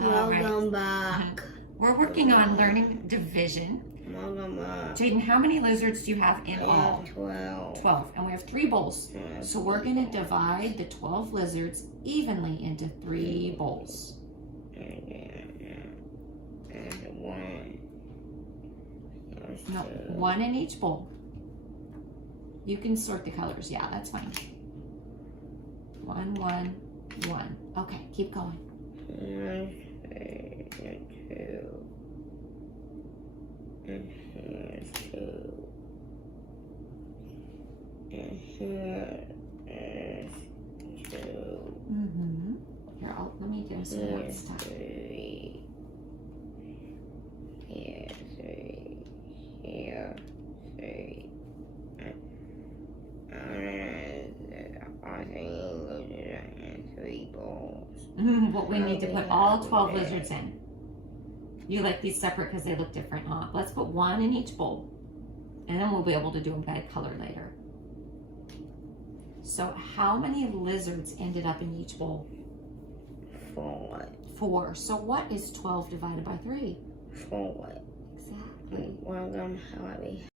Welcome back. We're working on learning division. Welcome back. Jadon, how many lizards do you have in all? 12. 12. And we have 3 bowls. So we're going to divide the 12 lizards evenly into 3 bowls. And 1. No, 1 in each bowl. You can sort the colors. Yeah, that's fine. 1, 1, 1. Okay, keep going. 1, 2, and here's 2, and here is 2. Here, let me give some more stuff. 3. Here 3. Here 3. I think in 3 bowls. But we need to put all 12 lizards in. You like these separate because they look different, huh? Let's put 1 in each bowl. And then we'll be able to do them by color later. So how many lizards ended up in each bowl? 4. 4. So what is 12 divided by 3? 4. Exactly. Welcome, how are we?